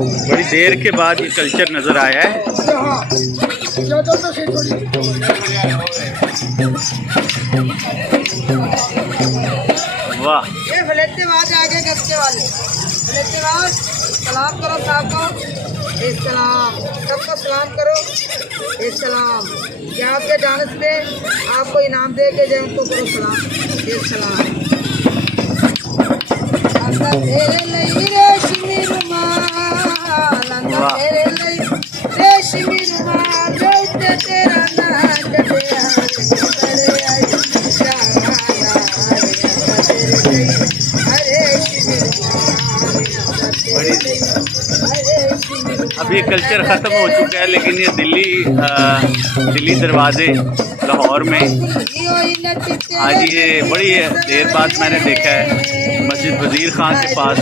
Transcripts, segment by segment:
बड़ी देर के बाद ये कल्चर नज़र आया है। वाह, ये फलेतेबाज आगे गस्ते वाले फलेतेबाज सलाम करो साहब को, सलाम सबको सलाम करो, सलाम क्या आपके डांस पे आपको इनाम दे के जो उनको करो सलाम, सलाम तेरे लिए रेशमी रुमाल, तेरे लिए रेशमी रुमाल, तेरा नाच अब ये कल्चर ख़त्म हो चुका है, लेकिन ये दिल्ली दरवाजे लाहौर में आज ये बड़ी देर बाद मैंने देखा है मस्जिद वज़ीर खान के पास।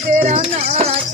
तेरा नाच